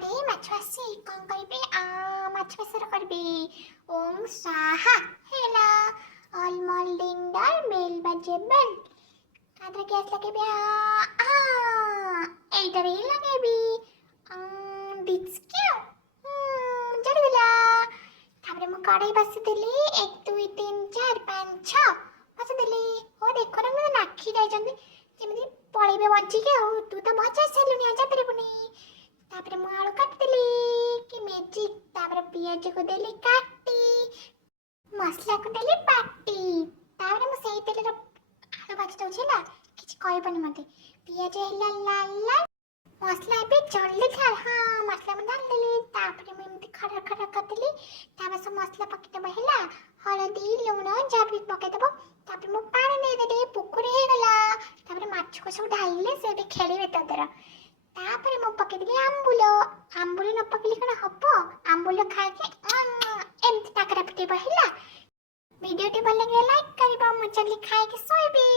अरे माछ आसी कौन करिबे माछ बेसर करबे ओम स्वाहा हेला ऑल डिंडर बेल बजेबल कादर गैस लगेबे एइटारे लगेबी डिस्क्यू जड़गला तापरे मु कढ़ाई बसी देली 1 2 3 4 5 6 बसी देली ओ देखो ना मैं नाखी जाई जंदी जेमती पळेबे बंची के तू तो भजा सेलुनी आजा परबुनी तापरे मु आलू काट देली कि मैजिक तापरे पियाज को देली काटी मसला को देली बाटी तापरे मु सेई तेल आलू भाजी दउछि ना किछ कहबनी मते पियाज हेला लाल लाल मसला पे जल्दी था हाँ मसला में डाल देली तापरे मैं एमती खड़ा खड़ा कर देली तापरे सब मसला पके देबो हेला हळदी लूण जाबी पके देबो तापरे मु पानी दे देली पोखरी हे गला तापरे माछ को सब ढालले से खेलीबे तदरा तापरे मु पके देली आंबुल न पकेली कण हबो आंबुल खाए के एमती ताकरा पिटेबो हेला वीडियो टी भल लगे लाइक करबो मु चली खाए के सोइबी।